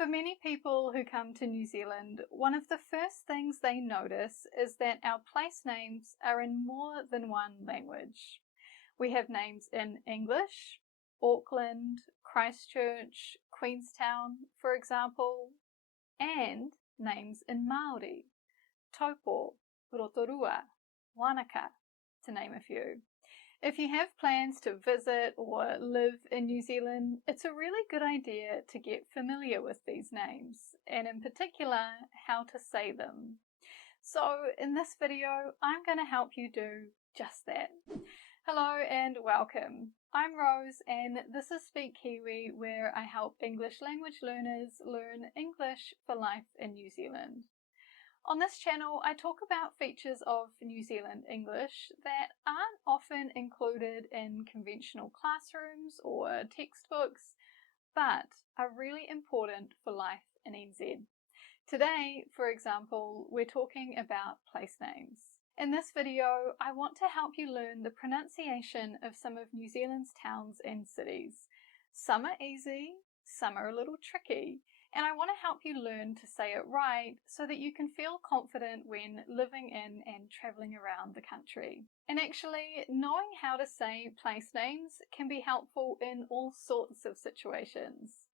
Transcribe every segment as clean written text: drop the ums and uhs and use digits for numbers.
For many people who come to New Zealand, one of the first things they notice is that our place names are in more than one language. We have names in English, Auckland, Christchurch, Queenstown, for example, and names in Māori, Taupo, Rotorua, Whāngarei, to name a few. If you have plans to visit or live in New Zealand, it's a really good idea to get familiar with these names, and in particular, how to say them. So in this video, I'm going to help you do just that. Hello and welcome. I'm Rose and this is Speak Kiwi, where I help English language learners learn English for life in New Zealand. On this channel, I talk about features of New Zealand English that aren't often included in conventional classrooms or textbooks, but are really important for life in NZ. Today, for example, we're talking about place names. In this video, I want to help you learn the pronunciation of some of New Zealand's towns and cities. Some are easy, some are a little tricky, and I want to help you learn to say it right so that you can feel confident when living in and travelling around the country. And actually, knowing how to say place names can be helpful in all sorts of situations.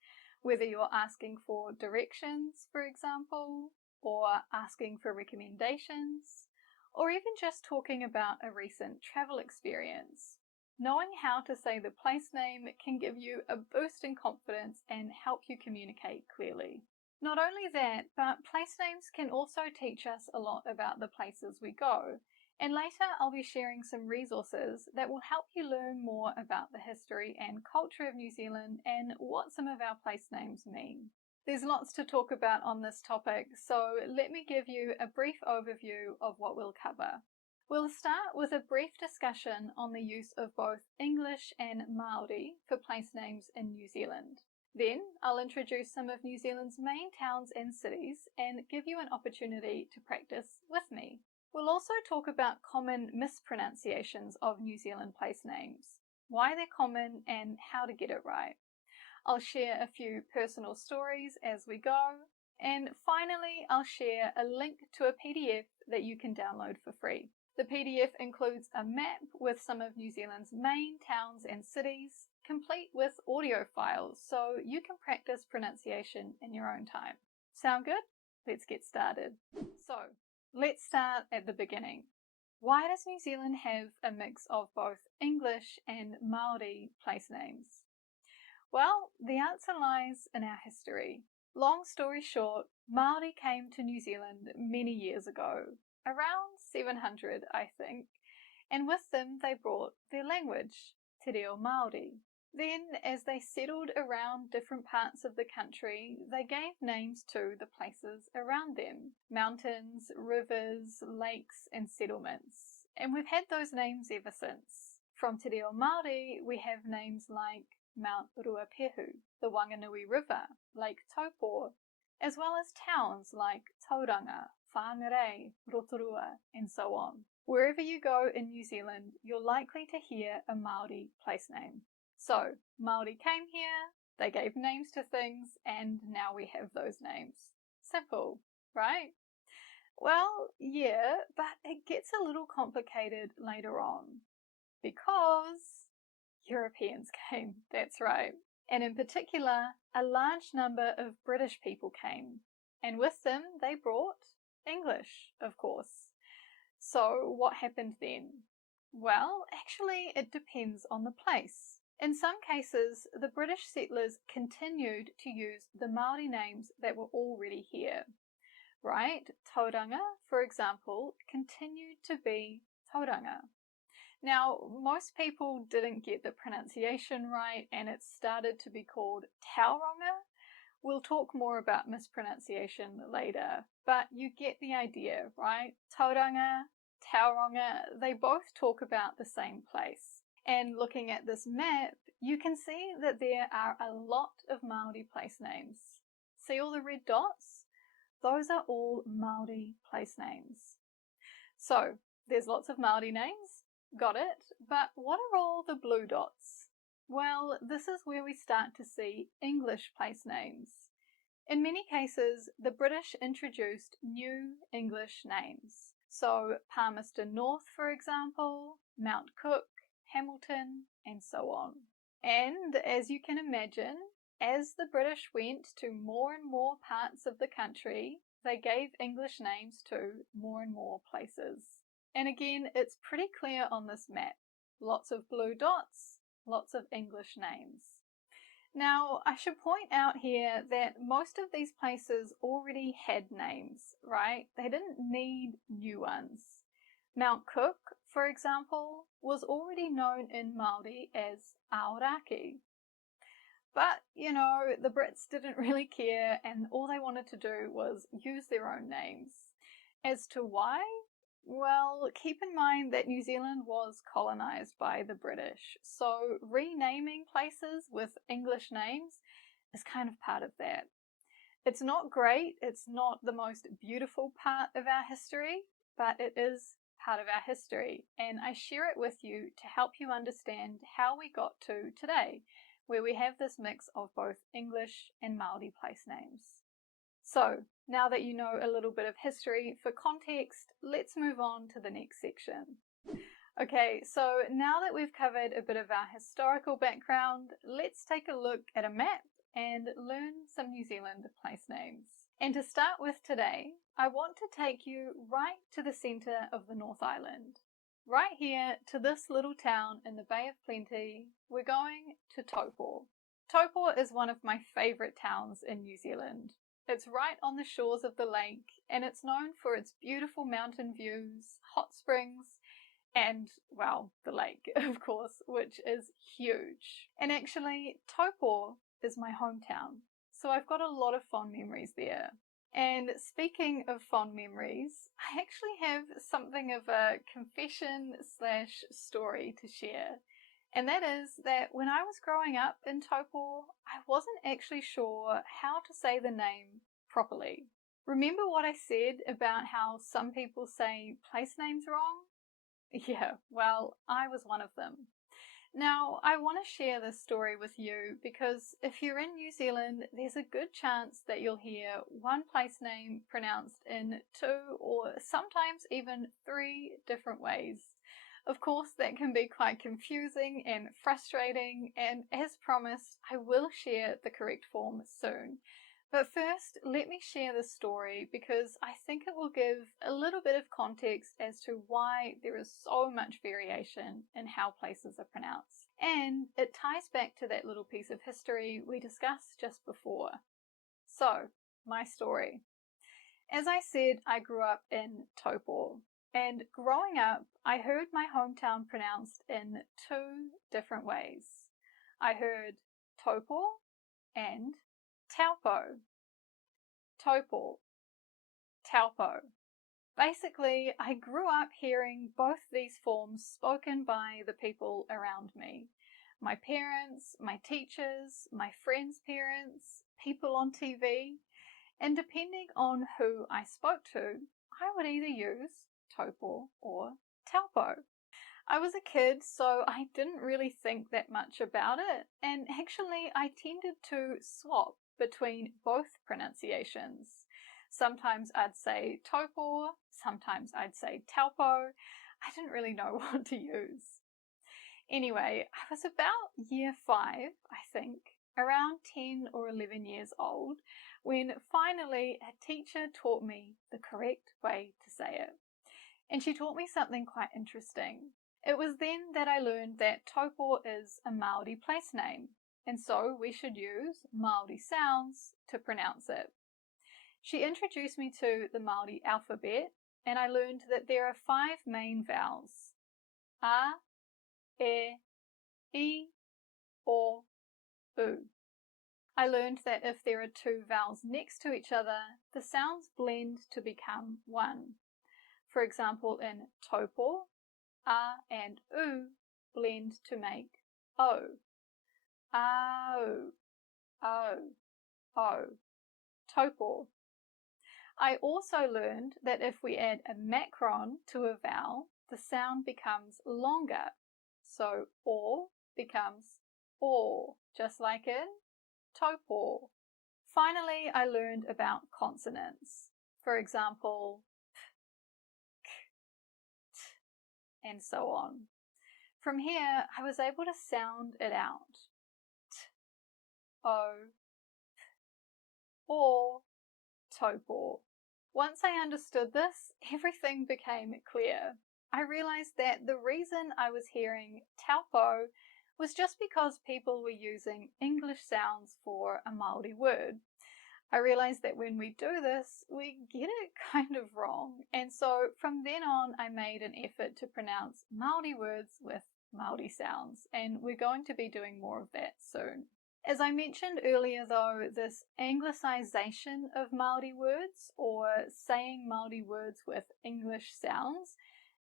Whether you're asking for directions, for example, or asking for recommendations, or even just talking about a recent travel experience. Knowing how to say the place name can give you a boost in confidence and help you communicate clearly. Not only that, but place names can also teach us a lot about the places we go, and later I'll be sharing some resources that will help you learn more about the history and culture of New Zealand and what some of our place names mean. There's lots to talk about on this topic, so let me give you a brief overview of what we'll cover. We'll start with a brief discussion on the use of both English and Māori for place names in New Zealand. Then I'll introduce some of New Zealand's main towns and cities and give you an opportunity to practice with me. We'll also talk about common mispronunciations of New Zealand place names, why they're common and how to get it right. I'll share a few personal stories as we go, and finally I'll share a link to a PDF that you can download for free. The PDF includes a map with some of New Zealand's main towns and cities, complete with audio files, so you can practice pronunciation in your own time. Sound good? Let's get started. So, let's start at the beginning. Why does New Zealand have a mix of both English and Māori place names? Well, the answer lies in our history. Long story short, Māori came to New Zealand many years ago, around 700 I think, and with them they brought their language, Te Reo Māori. Then, as they settled around different parts of the country, they gave names to the places around them, mountains, rivers, lakes and settlements, and we've had those names ever since. From Te Reo Māori we have names like Mount Ruapehu, the Whanganui River, Lake Taupo, as well as towns like Tauranga, Whāngarei, Rotorua, and so on. Wherever you go in New Zealand, you're likely to hear a Māori place name. So, Māori came here, they gave names to things, and now we have those names. Simple, right? Well, yeah, but it gets a little complicated later on, because Europeans came, that's right. And in particular, a large number of British people came. And with them, they brought English, of course. So what happened then? Well, actually, it depends on the place. In some cases, the British settlers continued to use the Māori names that were already here. Right? Tauranga, for example, continued to be Tauranga. Now, most people didn't get the pronunciation right and it started to be called Tauranga. We'll talk more about mispronunciation later, but you get the idea, right? Tauranga, Tauranga, they both talk about the same place. And looking at this map, you can see that there are a lot of Māori place names. See all the red dots? Those are all Māori place names. So, there's lots of Māori names. Got it, but what are all the blue dots? Well, this is where we start to see English place names. In many cases, the British introduced new English names. So Palmerston North, for example, Mount Cook, Hamilton, and so on. And as you can imagine, as the British went to more and more parts of the country, they gave English names to more and more places. And again, it's pretty clear on this map. Lots of blue dots, lots of English names. Now, I should point out here that most of these places already had names, right? They didn't need new ones. Mount Cook, for example, was already known in Māori as Aotearoa. But, the Brits didn't really care, and all they wanted to do was use their own names. As to why? Well, keep in mind that New Zealand was colonised by the British, so renaming places with English names is kind of part of that. It's not great, it's not the most beautiful part of our history, but it is part of our history, and I share it with you to help you understand how we got to today, where we have this mix of both English and Māori place names. So, now that you know a little bit of history, for context, let's move on to the next section. Okay, so now that we've covered a bit of our historical background, let's take a look at a map and learn some New Zealand place names. And to start with today, I want to take you right to the centre of the North Island. Right here to this little town in the Bay of Plenty, we're going to Taupo. Taupo is one of my favourite towns in New Zealand. It's right on the shores of the lake, and it's known for its beautiful mountain views, hot springs, and, well, the lake, of course, which is huge. And actually, Taupo is my hometown, so I've got a lot of fond memories there. And speaking of fond memories, I actually have something of a confession/story to share. And that is that when I was growing up in Taupo, I wasn't actually sure how to say the name properly. Remember what I said about how some people say place names wrong? Yeah, well, I was one of them. Now, I want to share this story with you because if you're in New Zealand, there's a good chance that you'll hear one place name pronounced in 2 or sometimes even 3 different ways. Of course, that can be quite confusing and frustrating, and as promised, I will share the correct form soon. But first, let me share this story because I think it will give a little bit of context as to why there is so much variation in how places are pronounced. And it ties back to that little piece of history we discussed just before. So, my story. As I said, I grew up in Taupo. And growing up, I heard my hometown pronounced in 2 different ways. I heard Taupo and Taupo. Taupo. Taupo. Basically, I grew up hearing both these forms spoken by the people around me. My parents, my teachers, my friends' parents, people on TV. And depending on who I spoke to, I would either use Taupo or Taupo. I was a kid, so I didn't really think that much about it, and actually I tended to swap between both pronunciations. Sometimes I'd say Taupo, sometimes I'd say Taupo. I didn't really know what to use. Anyway, I was about year 5, I think, around 10 or 11 years old, when finally a teacher taught me the correct way to say it. And she taught me something quite interesting. It was then that I learned that Taupo is a Māori place name, and so we should use Māori sounds to pronounce it. She introduced me to the Māori alphabet, and I learned that there are 5 main vowels: A, E, I, O, U. I learned that if there are 2 vowels next to each other, the sounds blend to become one. For example, in Taupo, A and U blend to make O. Au, O, O. Taupo. I also learned that if we add a macron to a vowel, the sound becomes longer. So O becomes O, just like in Taupo. Finally, I learned about consonants. For example, p, k, t, and so on. From here, I was able to sound it out. T, o, p, or, Taupo. Once I understood this, everything became clear. I realized that the reason I was hearing Taupo was just because people were using English sounds for a Māori word. I realized that when we do this, we get it kind of wrong. And so from then on, I made an effort to pronounce Māori words with Māori sounds, and we're going to be doing more of that soon. As I mentioned earlier though, this anglicization of Māori words, or saying Māori words with English sounds,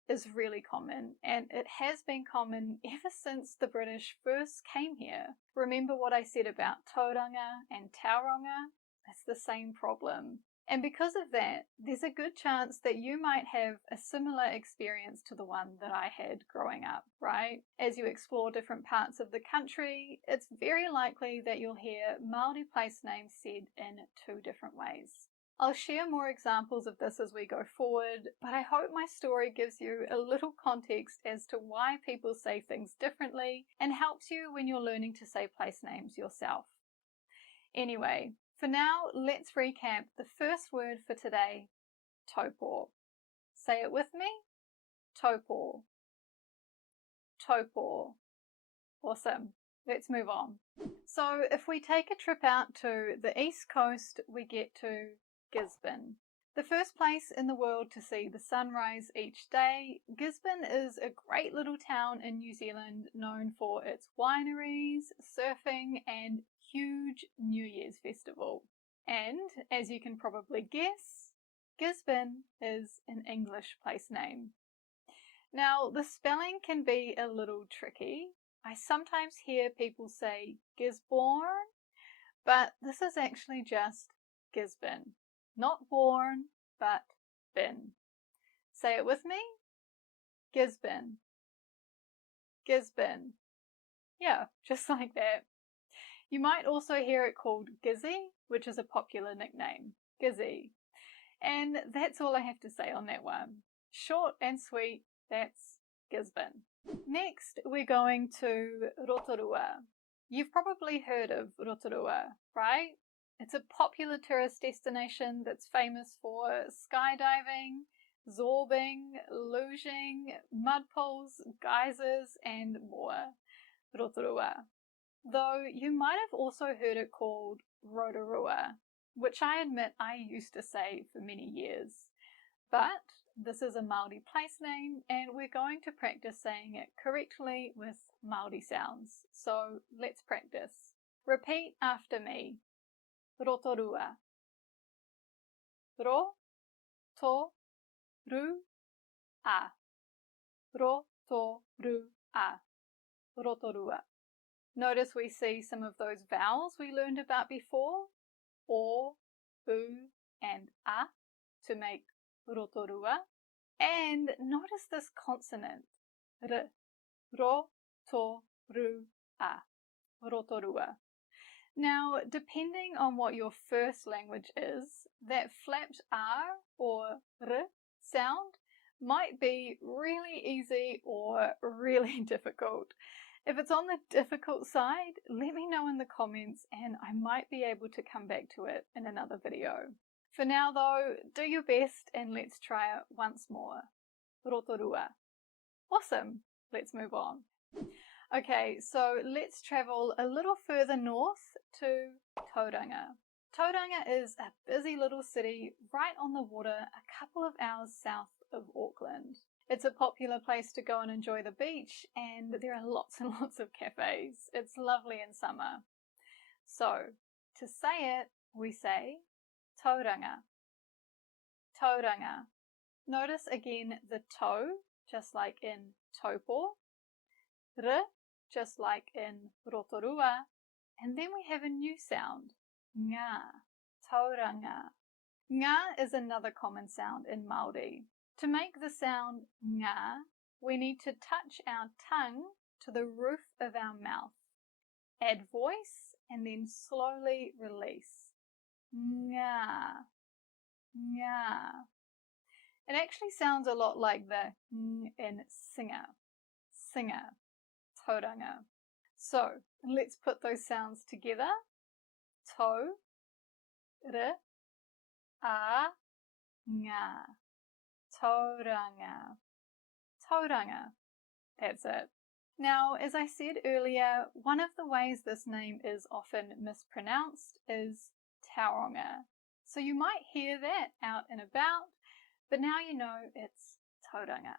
is really common, and it has been common ever since the British first came here. Remember what I said about Tauranga and Tauranga? It's the same problem. And because of that, there's a good chance that you might have a similar experience to the one that I had growing up, right? As you explore different parts of the country, it's very likely that you'll hear Māori place names said in two different ways. I'll share more examples of this as we go forward, but I hope my story gives you a little context as to why people say things differently and helps you when you're learning to say place names yourself. Anyway, for now, let's recap the first word for today, Taupo. Say it with me. Taupo. Taupo. Awesome. Let's move on. So if we take a trip out to the east coast, we get to Gisborne. The first place in the world to see the sunrise each day, Gisborne is a great little town in New Zealand known for its wineries, surfing, and huge New Year's festival. And, as you can probably guess, Gisborne is an English place name. Now, the spelling can be a little tricky. I sometimes hear people say Gisborne, but this is actually just Gisborne. Not born, but been. Say it with me. Gisborne. Gisborne. Yeah, just like that. You might also hear it called Gizzy, which is a popular nickname. Gizzy. And that's all I have to say on that one. Short and sweet, that's Gisborne. Next, we're going to Rotorua. You've probably heard of Rotorua, right? It's a popular tourist destination that's famous for skydiving, zorbing, luging, mud pools, geysers, and more. Rotorua. Though you might have also heard it called Rotorua, which I admit I used to say for many years. But this is a Māori place name, and we're going to practice saying it correctly with Māori sounds. So let's practice. Repeat after me. Rotorua. Ro, to, ru, a. Ro, to, ru, a. Rotorua. Notice we see some of those vowels we learned about before, o, u, and a, to make Rotorua. And notice this consonant, r, ro, to, ru, a, Rotorua. Now, depending on what your first language is, that flapped R or R sound might be really easy or really difficult. If it's on the difficult side, let me know in the comments and I might be able to come back to it in another video. For now though, do your best and let's try it once more. Rotorua. Awesome. Let's move on. Okay, so let's travel a little further north to Tauranga. Tauranga is a busy little city right on the water a couple of hours south of Auckland. It's a popular place to go and enjoy the beach, and there are lots and lots of cafes. It's lovely in summer. So, to say it, we say Tauranga. Tauranga. Notice again the toe, just like in Taupo. R, just like in Rotorua. And then we have a new sound, ngā, Tauranga. Ngā is another common sound in Māori. To make the sound ngā, we need to touch our tongue to the roof of our mouth. Add voice and then slowly release. ngā, ngā. It actually sounds a lot like the ng in singer, singer, tauranga. So let's put those sounds together. Tau, re, a, ngā, tauranga, tauranga. That's it. Now, as I said earlier, one of the ways this name is often mispronounced is Tauranga. So you might hear that out and about, but now you know it's Tauranga.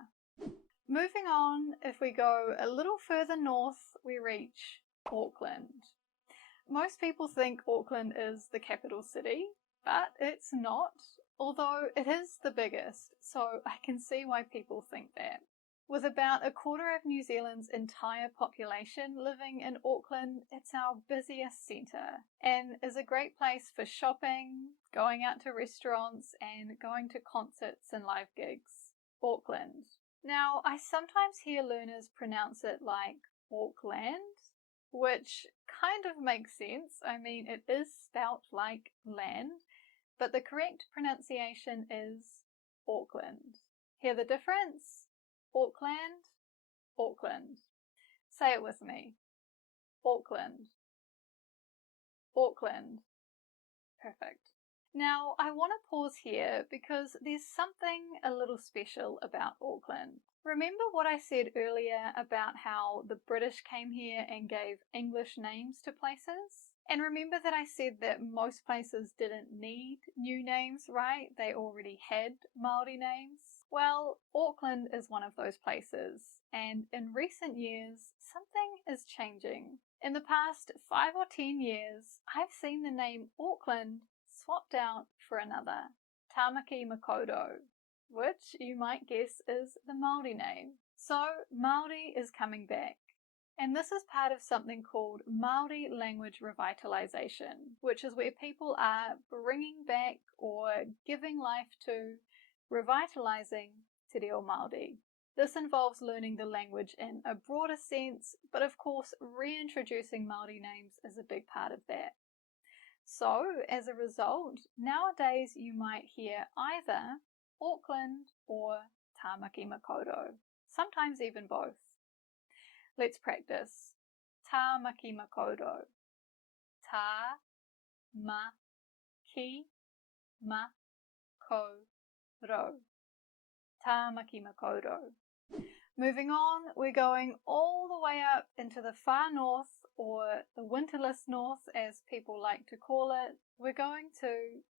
Moving on, if we go a little further north, we reach Auckland. Most people think Auckland is the capital city, but it's not, although it is the biggest, so I can see why people think that. With about a quarter of New Zealand's entire population living in Auckland, it's our busiest centre and is a great place for shopping, going out to restaurants and going to concerts and live gigs. Auckland. Now, I sometimes hear learners pronounce it like Auckland, which kind of makes sense. I mean, it is spelt like land, but the correct pronunciation is Auckland. Hear the difference? Auckland, Auckland. Say it with me. Auckland, Auckland. Perfect. Now, I want to pause here because there's something a little special about Auckland. Remember what I said earlier about how the British came here and gave English names to places? And remember that I said that most places didn't need new names, right? They already had Māori names. Well, Auckland is one of those places, and in recent years, something is changing. In the past 5 or 10 years, I've seen the name Auckland swapped out for another, Tamaki Makaurau, which you might guess is the Māori name. So Māori is coming back. And this is part of something called Māori language revitalisation, which is where people are bringing back or giving life to, revitalising te reo Māori. This involves learning the language in a broader sense, but of course reintroducing Māori names is a big part of that. So, as a result, nowadays you might hear either Auckland or Tamaki Makaurau, sometimes even both. Let's practice. Tamaki Makaurau. Ta, ma, ki, ma, ko, ro. Tamaki Makaurau. Moving on, we're going all the way up into the far north, or the winterless north as people like to call it. We're going to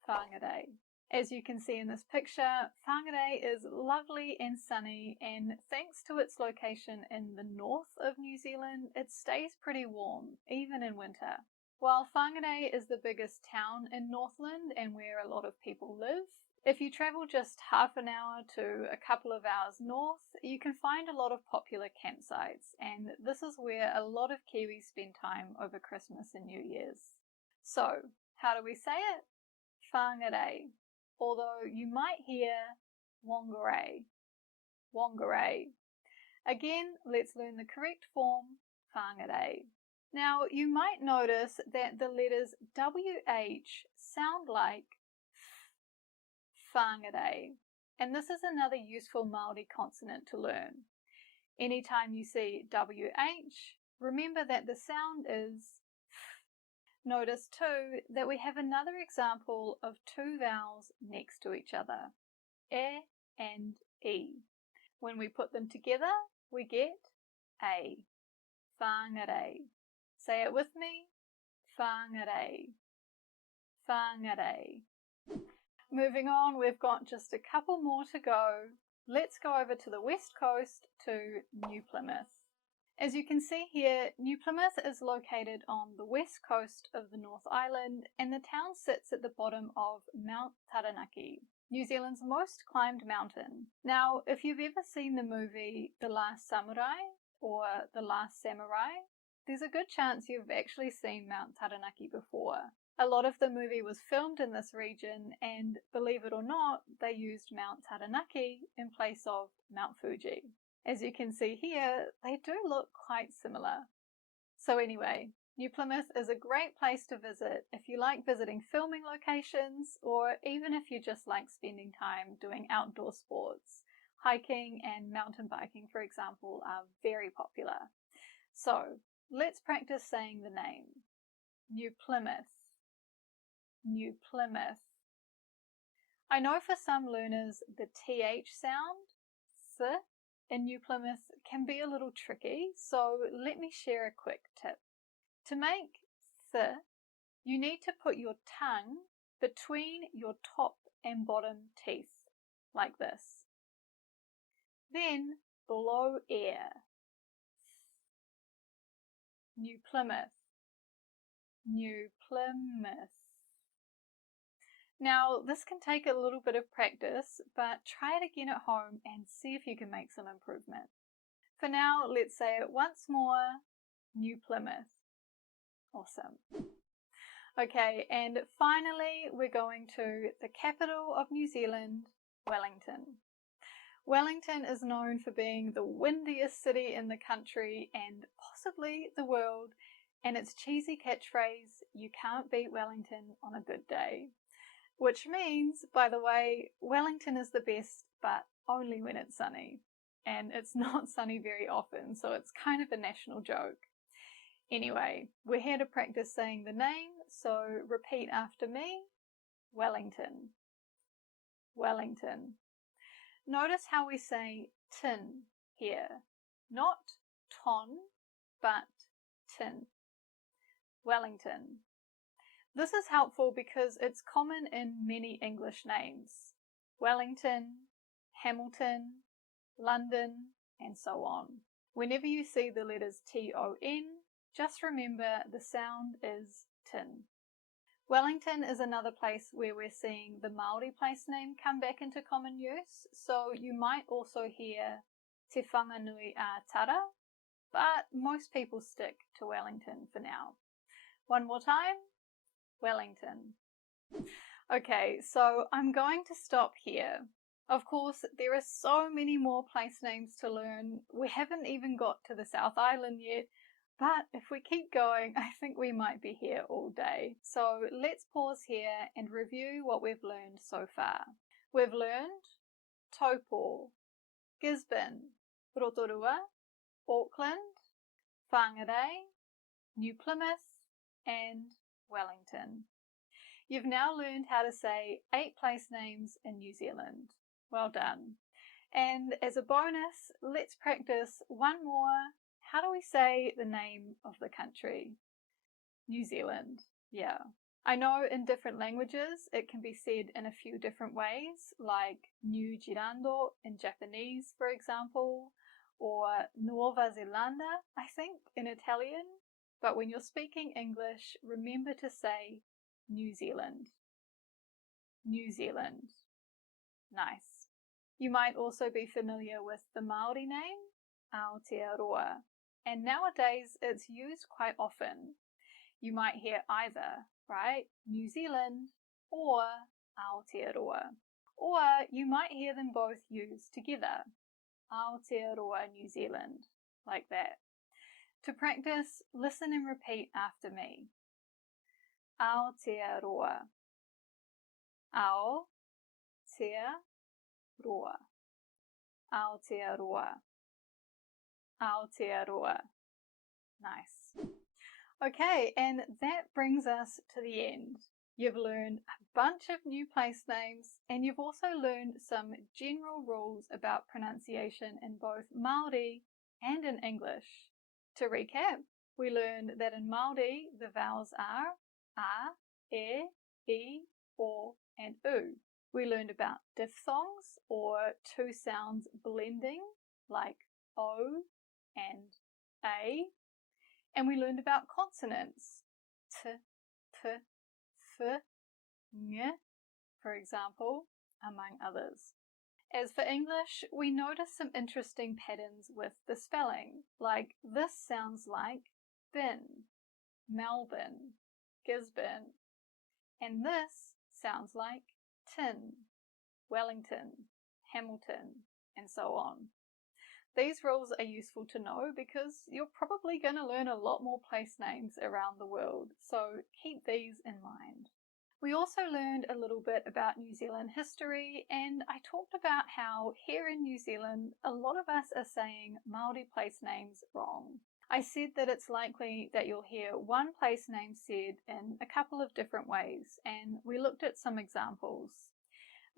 Whāngarei. As you can see in this picture, Whāngarei is lovely and sunny, and thanks to its location in the north of New Zealand, it stays pretty warm, even in winter. While Whāngarei is the biggest town in Northland and where a lot of people live, if you travel just half an hour to a couple of hours north, you can find a lot of popular campsites, and this is where a lot of Kiwis spend time over Christmas and New Year's. So, how do we say it? Whāngarei. Although you might hear Whāngarei, Whāngarei. Again, let's learn the correct form, Whāngarei. Now, you might notice that the letters WH sound like Whāngarei, and this is another useful Māori consonant to learn. Anytime you see WH, remember that the sound is Notice too that we have another example of two vowels next to each other, e and e. When we put them together, we get a, Whāngarei. Say it with me, Whāngarei, Whāngarei. Moving on, we've got just a couple more to go. Let's go over to the west coast to New Plymouth. As you can see here, New Plymouth is located on the west coast of the North Island, and the town sits at the bottom of Mount Taranaki, New Zealand's most climbed mountain. Now, if you've ever seen the movie The Last Samurai or The Last Samurai, there's a good chance you've actually seen Mount Taranaki before. A lot of the movie was filmed in this region, and believe it or not, they used Mount Taranaki in place of Mount Fuji. As you can see here, they do look quite similar. So anyway, New Plymouth is a great place to visit if you like visiting filming locations, or even if you just like spending time doing outdoor sports. Hiking and mountain biking, for example, are very popular. So let's practice saying the name. New Plymouth. New Plymouth. I know for some learners the TH sound, th, in New Plymouth can be a little tricky, so let me share a quick tip. To make th, you need to put your tongue between your top and bottom teeth, like this. Then blow air. New Plymouth. New Plymouth. Now, this can take a little bit of practice, but try it again at home and see if you can make some improvement. For now, let's say it once more. New Plymouth. Awesome. Okay, and finally, we're going to the capital of New Zealand, Wellington. Wellington is known for being the windiest city in the country and possibly the world, and its cheesy catchphrase, "You can't beat Wellington on a good day." Which means, by the way, Wellington is the best, but only when it's sunny. And it's not sunny very often, so it's kind of a national joke. Anyway, we're here to practice saying the name, so repeat after me. Wellington. Wellington. Notice how we say tin here. Not ton, but tin. Wellington. This is helpful because it's common in many English names. Wellington, Hamilton, London, and so on. Whenever you see the letters T-O-N, just remember the sound is tin. Wellington is another place where we're seeing the Māori place name come back into common use, so you might also hear Te Whanganui a Tara, but most people stick to Wellington for now. One more time. Wellington. Okay, so I'm going to stop here. Of course, there are so many more place names to learn. We haven't even got to the South Island yet, but if we keep going, I think we might be here all day. So let's pause here and review what we've learned so far. We've learned Taupo, Gisborne, Rotorua, Auckland, Whāngarei, New Plymouth, and Wellington. You've now learned how to say 8 place names in New Zealand. Well done. And as a bonus, let's practice one more. How do we say the name of the country? New Zealand. Yeah. I know in different languages it can be said in a few different ways, like New Girando in Japanese, for example, or Nuova Zelanda, I think, in Italian. But when you're speaking English, remember to say New Zealand. New Zealand. Nice. You might also be familiar with the Māori name, Aotearoa, and nowadays it's used quite often. You might hear either, right, New Zealand or Aotearoa, or you might hear them both used together, Aotearoa New Zealand, like that. To practice, listen and repeat after me. Aotearoa. Aotearoa. Aotearoa. Aotearoa. Nice. Okay, and that brings us to the end. You've learned a bunch of new place names, and you've also learned some general rules about pronunciation in both Māori and in English. To recap, we learned that in Māori the vowels are a, e, o, and u. We learned about diphthongs, or two sounds blending, like o and a. And we learned about consonants, t, p, f, ng, for example, among others. As for English, we noticed some interesting patterns with the spelling, like this sounds like bin, Melbourne, Gisborne, and this sounds like tin, Wellington, Hamilton, and so on. These rules are useful to know because you're probably going to learn a lot more place names around the world, so keep these in mind. We also learned a little bit about New Zealand history, and I talked about how here in New Zealand, a lot of us are saying Māori place names wrong. I said that it's likely that you'll hear one place name said in a couple of different ways, and we looked at some examples.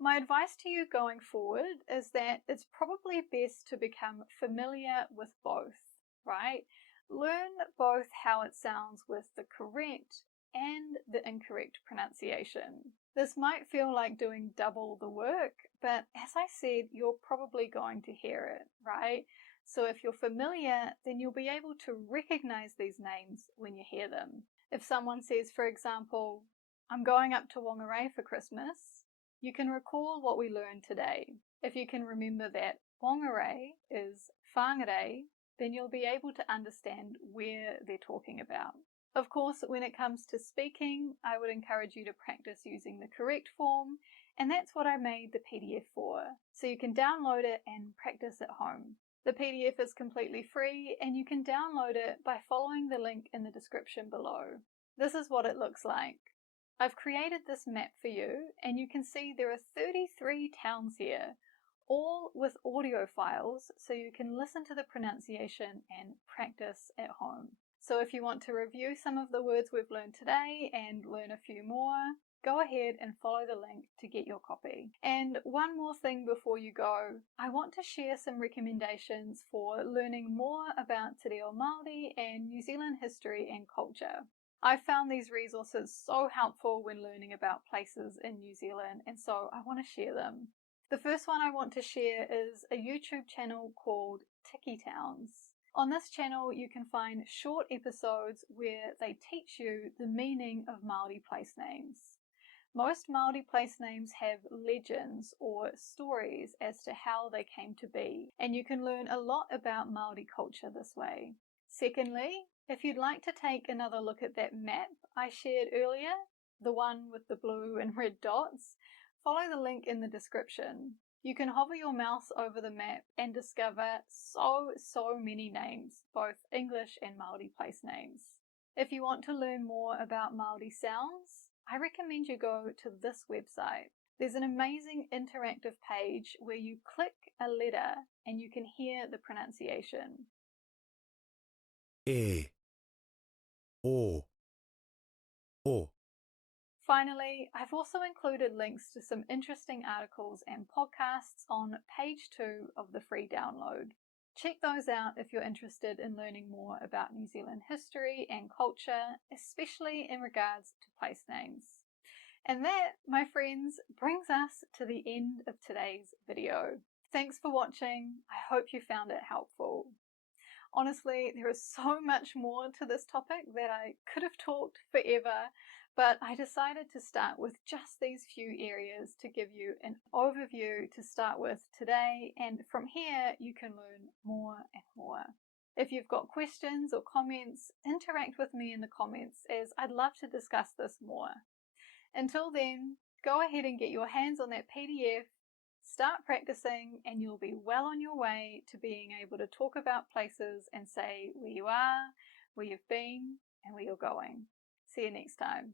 My advice to you going forward is that it's probably best to become familiar with both, right? Learn both how it sounds with the correct and the incorrect pronunciation. This might feel like doing double the work, but as I said, you're probably going to hear it, right? So if you're familiar, then you'll be able to recognize these names when you hear them. If someone says, for example, I'm going up to Whāngarei for Christmas, you can recall what we learned today. If you can remember that Whāngarei is Whāngarei, then you'll be able to understand where they're talking about. Of course, when it comes to speaking, I would encourage you to practice using the correct form, and that's what I made the PDF for, so you can download it and practice at home. The PDF is completely free, and you can download it by following the link in the description below. This is what it looks like. I've created this map for you, and you can see there are 33 towns here, all with audio files, so you can listen to the pronunciation and practice at home. So if you want to review some of the words we've learned today and learn a few more, go ahead and follow the link to get your copy. And one more thing before you go, I want to share some recommendations for learning more about Te Reo Māori and New Zealand history and culture. I found these resources so helpful when learning about places in New Zealand, and so I want to share them. The first one I want to share is a YouTube channel called Tiki Towns. On this channel, you can find short episodes where they teach you the meaning of Māori place names. Most Māori place names have legends or stories as to how they came to be, and you can learn a lot about Māori culture this way. Secondly, if you'd like to take another look at that map I shared earlier, the one with the blue and red dots, follow the link in the description. You can hover your mouse over the map and discover so many names, both English and Māori place names. If you want to learn more about Māori sounds, I recommend you go to this website. There's an amazing interactive page where you click a letter and you can hear the pronunciation. E, o, o. Finally, I've also included links to some interesting articles and podcasts on page 2 of the free download. Check those out if you're interested in learning more about New Zealand history and culture, especially in regards to place names. And that, my friends, brings us to the end of today's video. Thanks for watching. I hope you found it helpful. Honestly, there is so much more to this topic that I could have talked forever, but I decided to start with just these few areas to give you an overview to start with today, and from here you can learn more and more. If you've got questions or comments, interact with me in the comments, as I'd love to discuss this more. Until then, go ahead and get your hands on that PDF, start practicing, and you'll be well on your way to being able to talk about places and say where you are, where you've been, and where you're going. See you next time.